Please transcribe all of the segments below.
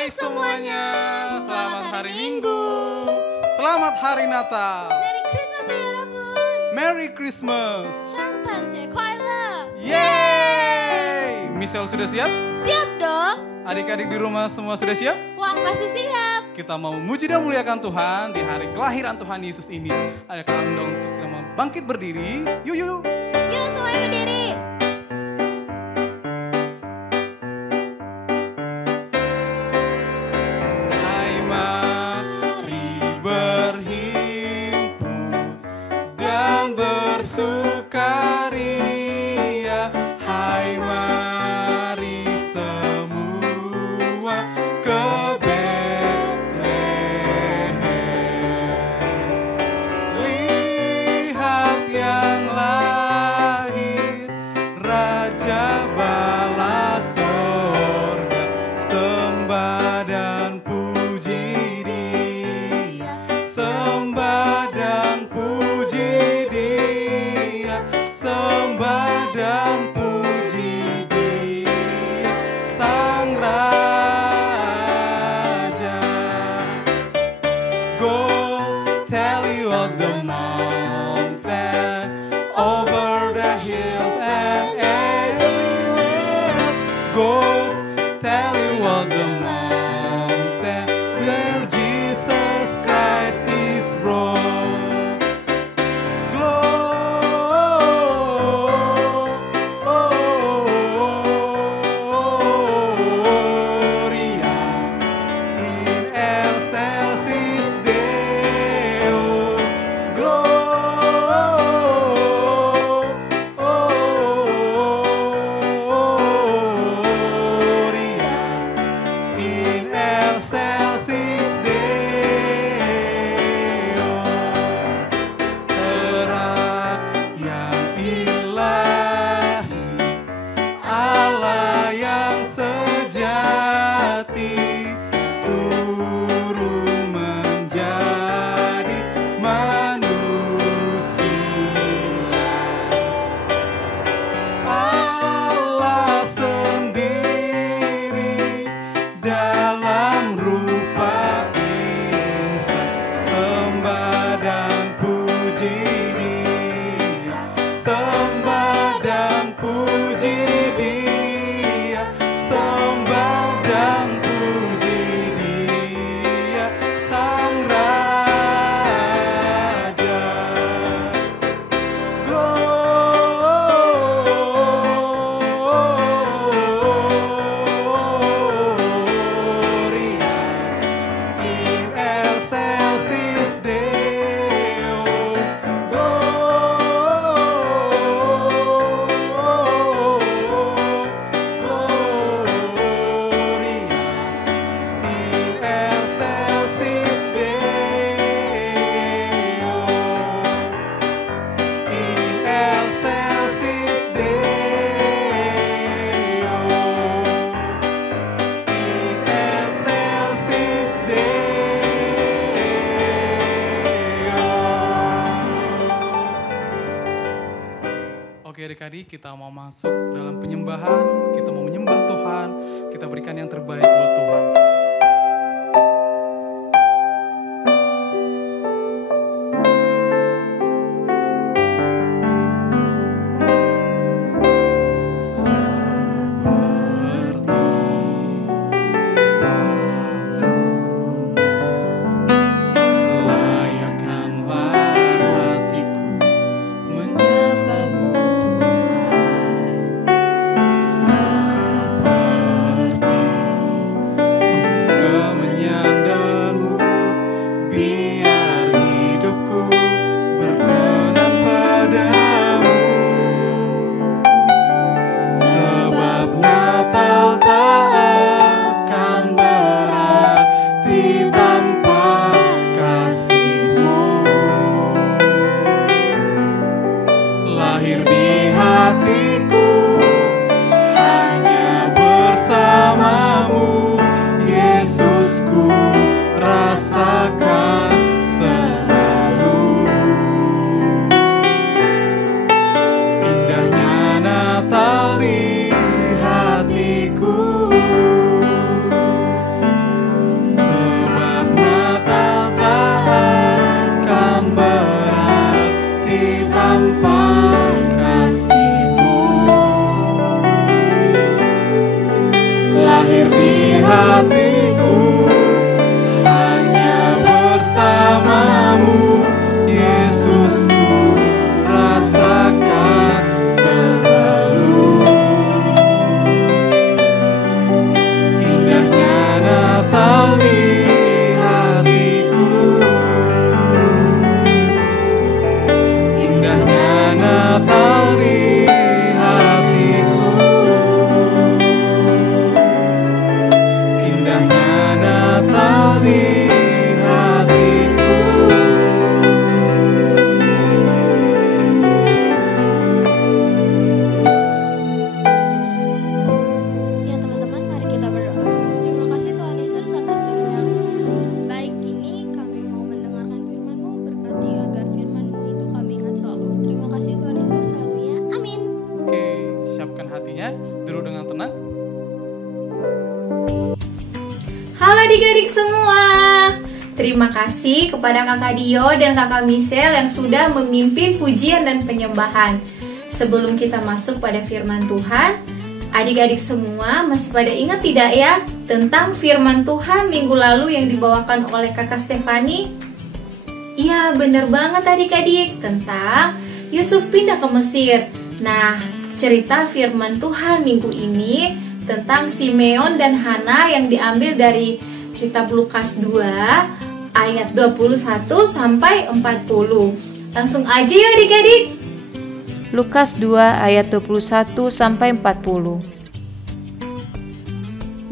Hai semuanya, selamat hari Minggu, selamat hari Natal. Merry Christmas ya 여러분. Merry Christmas. 圣诞节快乐. Yeay! Michelle sudah siap? Siap dong. Adik-adik di rumah semua sudah siap? Wah pasti siap. Kita mau memuji dan muliakan Tuhan di hari kelahiran Tuhan Yesus ini. Ada kalian undang untuk bangkit berdiri. Yuk yuk yuk. Yuk semuanya berdiri. Hai mari berhimpun dan bersukaria. Hai mari semua ke Betlehem. Lihat yang lahir, Raja bala sorga. Sembah dan puji Dia, sembah dan puji Dia, sembah dan puji Dia, Sang Raja. Go tell you on the mountain, over the hills and everywhere. Go tell you on the mountain where Jesus Christ is born. Gloria in excelsis Deo. Gloria in excelsis Deo. Terang yang ilahi, Allah yang sejati, turun menjadi manusia. Allah sendiri dalam rupa insan, sembah dan puji Dia, sembah dan puji Dia, sembah dan puji Dia, Sang Raja. Gloria in excelsis Deo. Gloria in excelsis Deo. In excelsis Deo. In excelsis Deo. Oke adik-adik, kita mau masuk dalam penyembahan, kita mau menyembah Tuhan, kita berikan yang terbaik buat Tuhan. Layakkanlah hatiku menyembahmu Tuhan. hatiku hanya bersamamu, Yesus, ku rasakan selalu. Indahnya Natal di hatiku, indahnya Natal di hatiku, indahnya Natal di hatiku. Ya teman-teman, mari kita berdoa. Terima kasih Tuhan Yesus atas minggu yang baik ini. Kami mau mendengarkan firman-Mu, berkati agar firman-Mu itu kami ingat selalu. Terima kasih Tuhan Yesus, haleluya, amin. Oke, siapkan hatinya, duduk dengan tenang. Halo adik-adik semua. Terima kasih kepada Kakak Dio dan Kakak Michelle yang sudah memimpin pujian dan penyembahan. Sebelum kita masuk pada firman Tuhan, adik-adik semua masih pada ingat tidak ya tentang firman Tuhan minggu lalu yang dibawakan oleh Kakak Stefani? Iya, benar banget adik-adik, tentang Yusuf pindah ke Mesir. Nah, cerita firman Tuhan minggu ini tentang Simeon dan Hana yang diambil dari kitab Lukas 2 ayat 21 sampai 40. Langsung aja ya adik-adik. Lukas 2 ayat 21 sampai 40.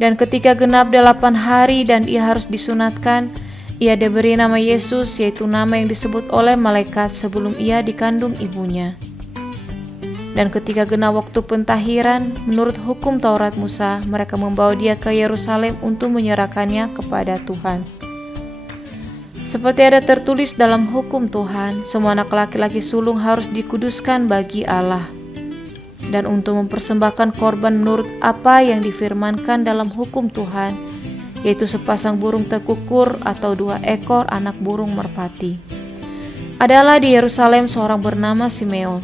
Dan ketika genap 8 hari dan ia harus disunatkan, ia diberi nama Yesus, yaitu nama yang disebut oleh malaikat sebelum ia dikandung ibunya. Dan ketika genap waktu pentahiran, menurut hukum Taurat Musa, mereka membawa dia ke Yerusalem untuk menyerahkannya kepada Tuhan. Seperti ada tertulis dalam hukum Tuhan, semua anak laki-laki sulung harus dikuduskan bagi Allah. Dan untuk mempersembahkan korban menurut apa yang difirmankan dalam hukum Tuhan, yaitu sepasang burung tekukur atau 2 ekor anak burung merpati. Adalah di Yerusalem seorang bernama Simeon.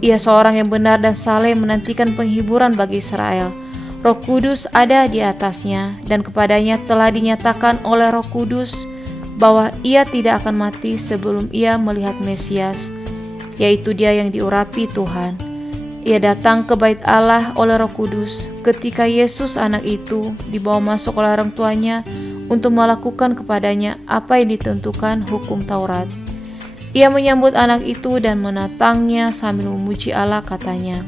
Ia seorang yang benar dan saleh menantikan penghiburan bagi Israel. Roh Kudus ada di atasnya, dan kepadanya telah dinyatakan oleh Roh Kudus bahwa ia tidak akan mati sebelum ia melihat Mesias, yaitu dia yang diurapi Tuhan. Ia datang ke bait Allah oleh Roh Kudus ketika Yesus anak itu dibawa masuk oleh orang tuanya untuk melakukan kepadanya apa yang ditentukan hukum Taurat. Ia menyambut anak itu dan menatangnya sambil memuji Allah, katanya,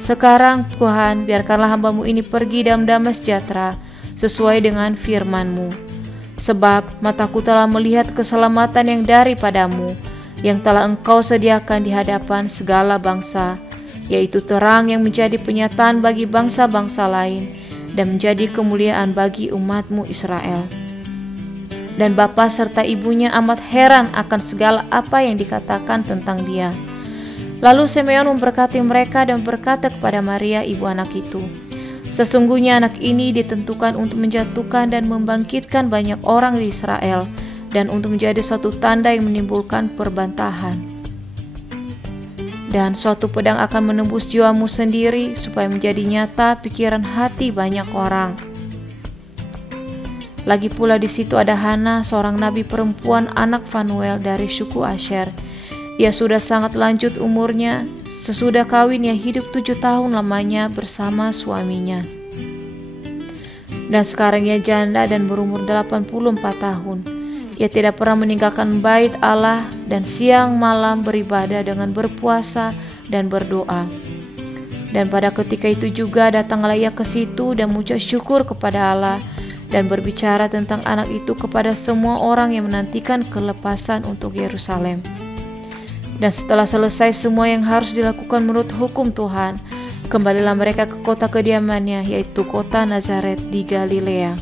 "Sekarang Tuhan, biarkanlah hamba-Mu ini pergi dalam damai sejahtera sesuai dengan firman-Mu. Sebab mataku telah melihat keselamatan yang daripadamu, yang telah Engkau sediakan di hadapan segala bangsa, yaitu terang yang menjadi penyataan bagi bangsa-bangsa lain dan menjadi kemuliaan bagi umat-Mu Israel." Dan bapa serta ibunya amat heran akan segala apa yang dikatakan tentang dia. Lalu Simeon memberkati mereka dan berkata kepada Maria ibu anak itu, "Sesungguhnya anak ini ditentukan untuk menjatuhkan dan membangkitkan banyak orang di Israel, dan untuk menjadi suatu tanda yang menimbulkan perbantahan. Dan suatu pedang akan menembus jiwamu sendiri, supaya menjadi nyata pikiran hati banyak orang." Lagi pula di situ ada Hana, seorang nabi perempuan anak Fanuel dari suku Asher. Ia sudah sangat lanjut umurnya. Sesudah kawin ia hidup 7 tahun lamanya bersama suaminya. Dan sekarang ia janda dan berumur 84 tahun. Ia tidak pernah meninggalkan bait Allah dan siang malam beribadah dengan berpuasa dan berdoa. Dan pada ketika itu juga datanglah ia ke situ dan mengucap syukur kepada Allah dan berbicara tentang anak itu kepada semua orang yang menantikan kelepasan untuk Yerusalem. Dan setelah selesai semua yang harus dilakukan menurut hukum Tuhan, kembalilah mereka ke kota kediamannya, yaitu kota Nazaret di Galilea.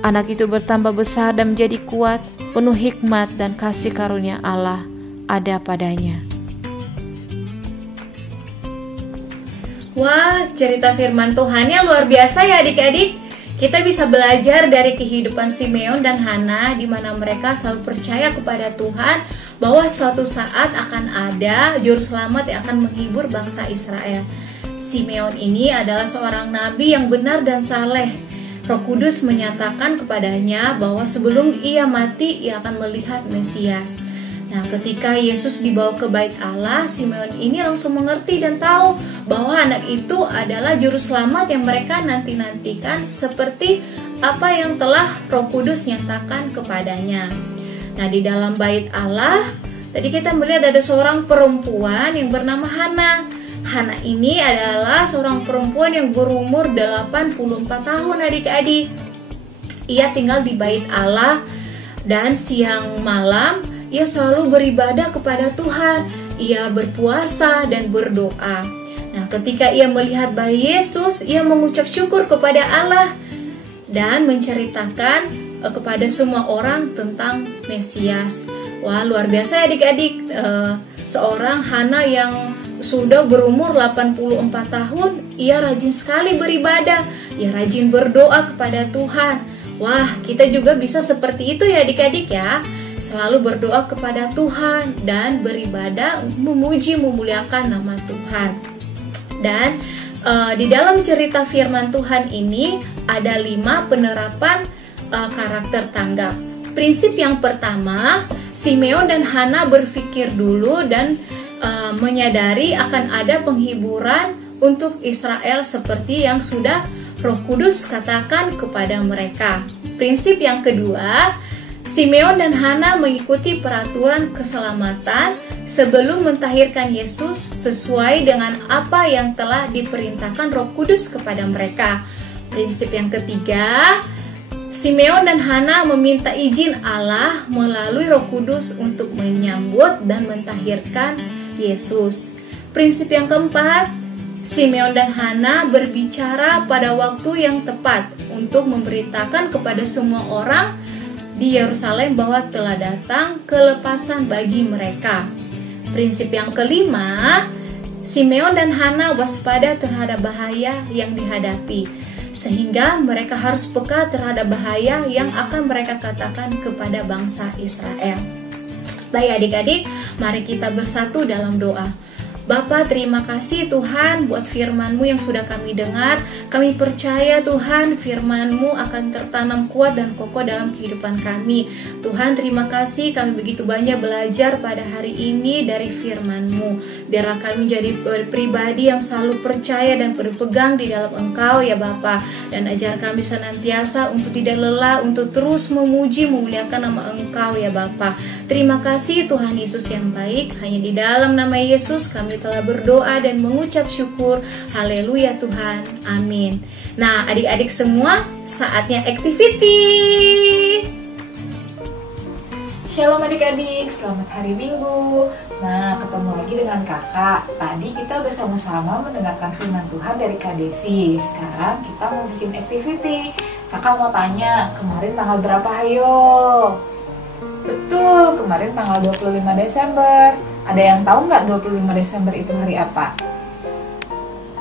Anak itu bertambah besar dan menjadi kuat, penuh hikmat dan kasih karunia Allah ada padanya. Wah, cerita firman Tuhannya luar biasa ya adik-adik. Kita bisa belajar dari kehidupan Simeon dan Hana, di mana mereka selalu percaya kepada Tuhan bahwa suatu saat akan ada juru selamat yang akan menghibur bangsa Israel. Simeon ini adalah seorang nabi yang benar dan saleh. Roh Kudus menyatakan kepadanya bahwa sebelum ia mati, ia akan melihat Mesias. Nah, ketika Yesus dibawa ke bait Allah, Simeon ini langsung mengerti dan tahu bahwa anak itu adalah juru selamat yang mereka nanti-nantikan, seperti apa yang telah Roh Kudus nyatakan kepadanya. Nah, di dalam bait Allah, tadi kita melihat ada seorang perempuan yang bernama Hana. Hana ini adalah seorang perempuan yang berumur 84 tahun, adik-adik. Ia tinggal di bait Allah dan siang malam ia selalu beribadah kepada Tuhan. Ia berpuasa dan berdoa. Nah, ketika ia melihat bayi Yesus, ia mengucap syukur kepada Allah dan menceritakan kepada semua orang tentang Mesias. Wah, luar biasa adik-adik. Seorang Hana yang sudah berumur 84 tahun, ia rajin sekali beribadah, ia rajin berdoa kepada Tuhan. Wah, kita juga bisa seperti itu ya adik-adik ya. Selalu berdoa kepada Tuhan dan beribadah, memuji, memuliakan nama Tuhan. Dan di dalam cerita firman Tuhan ini ada 5 penerapan karakter tanggap. Prinsip yang pertama, Simeon dan Hana berpikir dulu dan menyadari akan ada penghiburan untuk Israel seperti yang sudah Roh Kudus katakan kepada mereka. Prinsip yang kedua, Simeon dan Hana mengikuti peraturan keselamatan sebelum mentahirkan Yesus sesuai dengan apa yang telah diperintahkan Roh Kudus kepada mereka. Prinsip yang ketiga, Simeon dan Hana meminta izin Allah melalui Roh Kudus untuk menyambut dan mentahirkan Yesus. Prinsip yang keempat, Simeon dan Hana berbicara pada waktu yang tepat untuk memberitakan kepada semua orang di Yerusalem bahwa telah datang kelepasan bagi mereka. Prinsip yang kelima, Simeon dan Hana waspada terhadap bahaya yang dihadapi, sehingga mereka harus peka terhadap bahaya yang akan mereka katakan kepada bangsa Israel. Baik adik-adik, mari kita bersatu dalam doa. Bapa, terima kasih Tuhan buat firman-Mu yang sudah kami dengar. Kami percaya Tuhan firman-Mu akan tertanam kuat dan kokoh dalam kehidupan kami. Tuhan, terima kasih kami begitu banyak belajar pada hari ini dari firman-Mu. Biarlah kami jadi pribadi yang selalu percaya dan berpegang di dalam Engkau ya Bapa. Dan ajar kami senantiasa untuk tidak lelah, untuk terus memuji, memuliakan nama Engkau ya Bapa. Terima kasih Tuhan Yesus yang baik. Hanya di dalam nama Yesus kami telah berdoa dan mengucap syukur. Haleluya Tuhan, amin. Nah adik-adik semua, saatnya activity. Shalom adik-adik, selamat hari Minggu. Nah, ketemu lagi dengan kakak. Tadi kita udah sama-sama mendengarkan firman Tuhan dari Kak Desi. Sekarang kita mau bikin activity. Kakak mau tanya, kemarin tanggal berapa hayo? Betul, kemarin tanggal 25 Desember. Ada yang tahu nggak 25 Desember itu hari apa?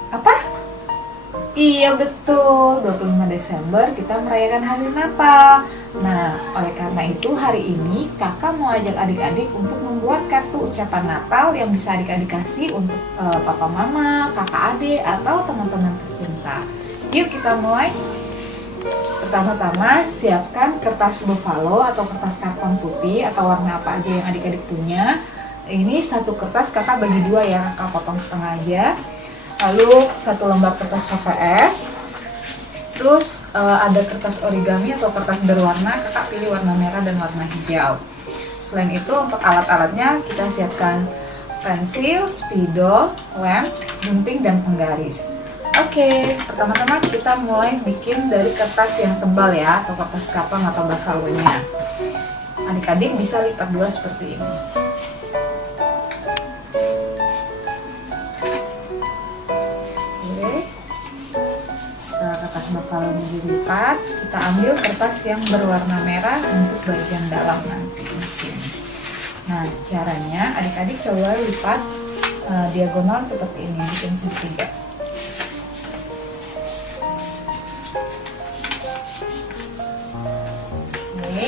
Apa? Iya betul, 25 Desember kita merayakan hari Natal. Nah, oleh karena itu hari ini kakak mau ajak adik-adik untuk membuat kartu ucapan Natal yang bisa adik-adik kasih untuk papa mama, kakak adik, atau teman-teman tercinta. Yuk kita mulai. Pertama-tama siapkan kertas buffalo atau kertas karton putih atau warna apa aja yang adik-adik punya. Ini satu kertas kakak bagi dua ya, kakak potong setengah aja. Lalu satu lembar kertas HVS. Terus ada kertas origami atau kertas berwarna, kakak pilih warna merah dan warna hijau. Selain itu untuk alat-alatnya kita siapkan pensil, spidol, lem, gunting, dan penggaris. Oke, pertama-tama kita mulai bikin dari kertas yang tebal ya, atau kertas karton atau buffalo-nya. Adik-adik bisa lipat dua seperti ini. Kertas buffalo-nya dilipat, kita ambil kertas yang berwarna merah untuk bagian dalam nanti di sini. Nah, caranya adik-adik coba lipat diagonal seperti ini, bikin segitiga. Oke,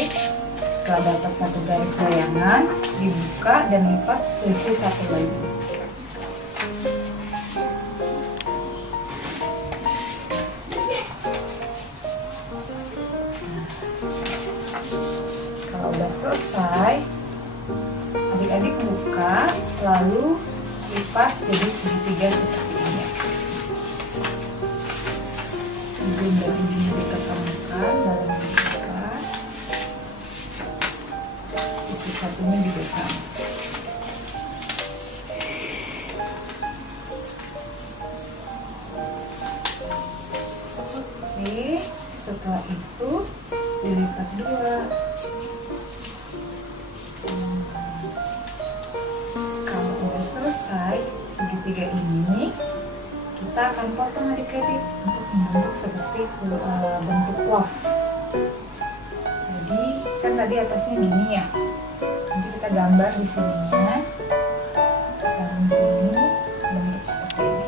setelah dapat satu garis bayangan, dibuka dan lipat selisih satu lagi. udah selesai, adik-adik buka, lalu lipat jadi segitiga seperti ini. Ujung dan ujungnya diketemukan, dalam dibuka, sisi satunya juga sama. Oke, setelah itu dilipat dua. Kalau udah selesai segitiga ini, kita akan potong adik-adik untuk membentuk seperti bentuk love. Jadi kan tadi atasnya gini ya, nanti kita gambar di sininya, samping sini bentuk seperti ini.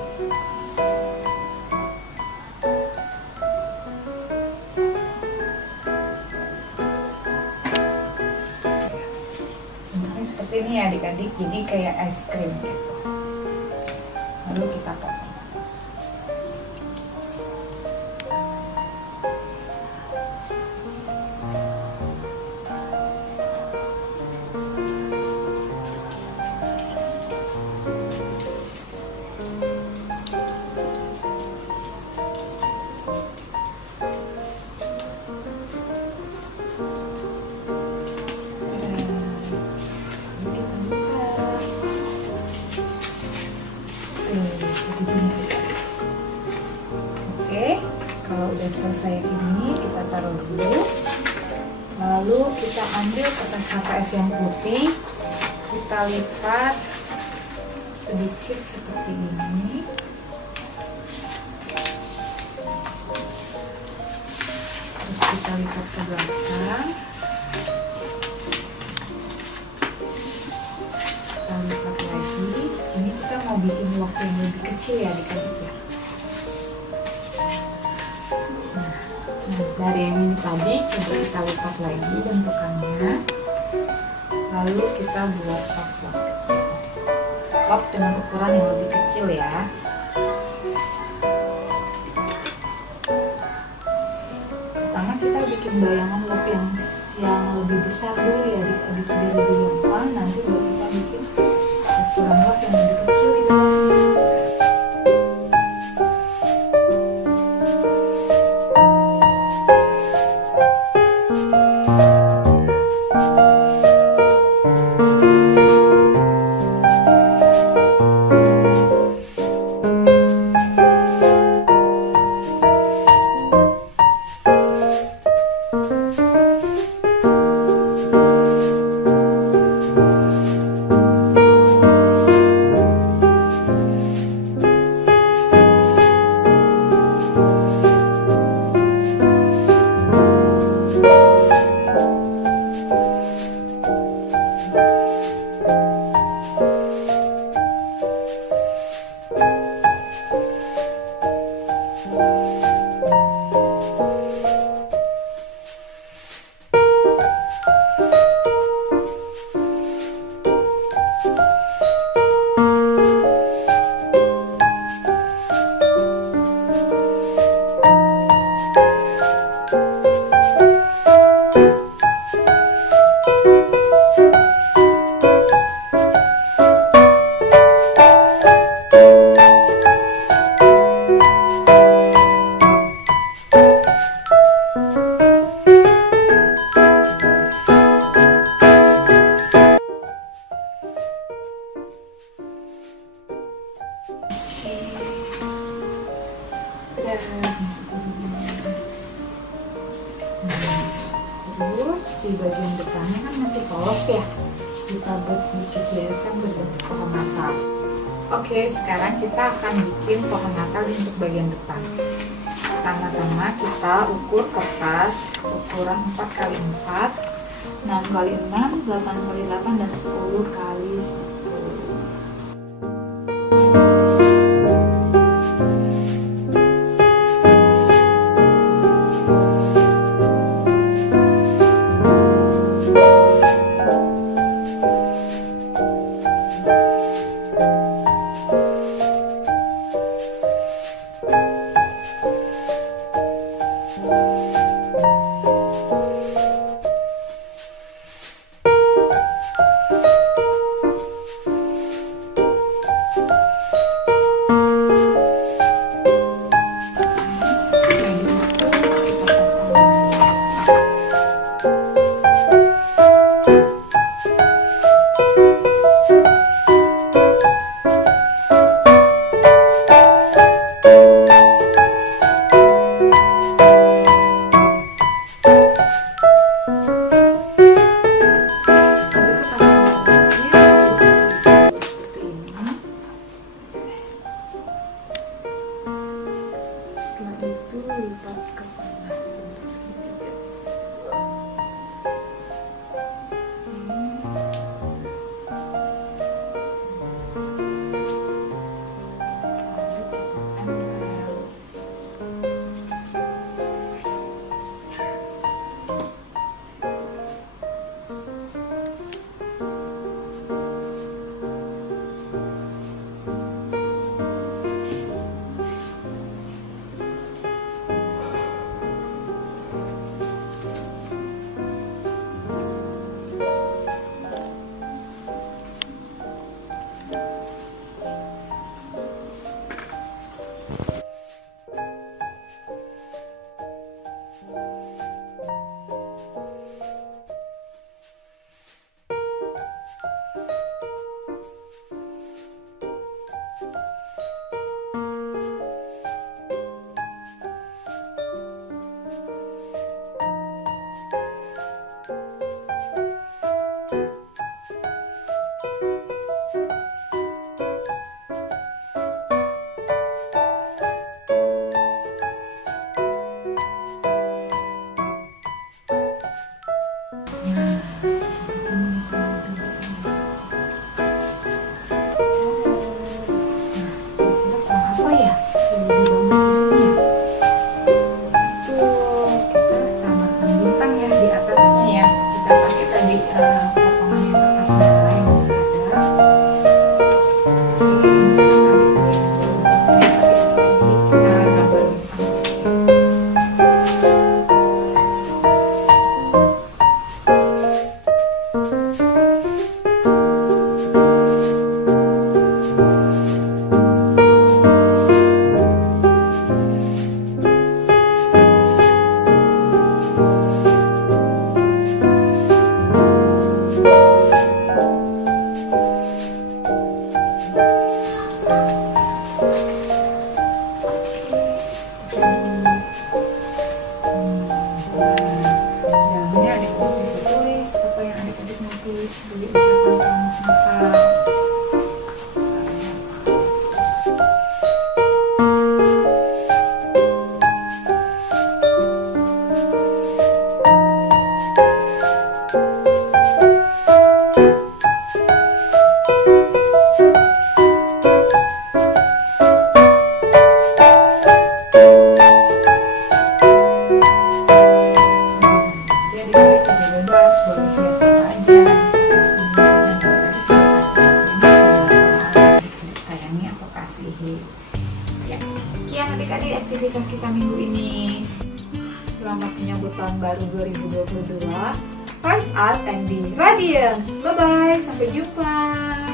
Bentuknya seperti ini ya adik-adik, jadi kayak es krim gitu. Lalu kita potong. Oke, kalau udah selesai ini kita taruh dulu. Lalu kita ambil kertas HVS yang putih, kita lipat sedikit seperti ini. Terus kita lipat ke belakang. Kita lipat lagi. Ini kita mau bikin love yang lebih kecil ya adik-adik ya. Nah, dari yang ini tadi coba kita lipat lagi bentukannya, lalu kita buat love kecil, love dengan ukuran yang lebih kecil ya. Pertama kita bikin bayangan love yang lebih besar dulu ya adik-adik, biar lebih gampang. Nanti baru kita bikin ukuran love yang lebih kecil di dalamnya. Terus di bagian depannya kan masih polos ya, kita buat sedikit hiasan berbentuk pohon Natal. Oke, sekarang kita akan bikin pohon Natal untuk bagian depan. Pertama-tama kita ukur kertas ukuran 4x4, 6x6, 8x8, dan 10x10. lipat kepala bentuk segitiga. Ya, sekian adik-adik aktivitas kita minggu ini. Selamat menyambut tahun baru 2022. Rise up and be radiant. Bye-bye, sampai jumpa.